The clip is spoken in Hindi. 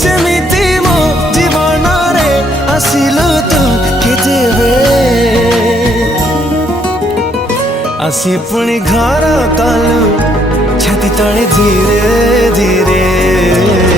सेमिति मो जीवन रे आसिलु तू केतेबे आसी पुणी घर कलु छाती तले धीरे धीरे।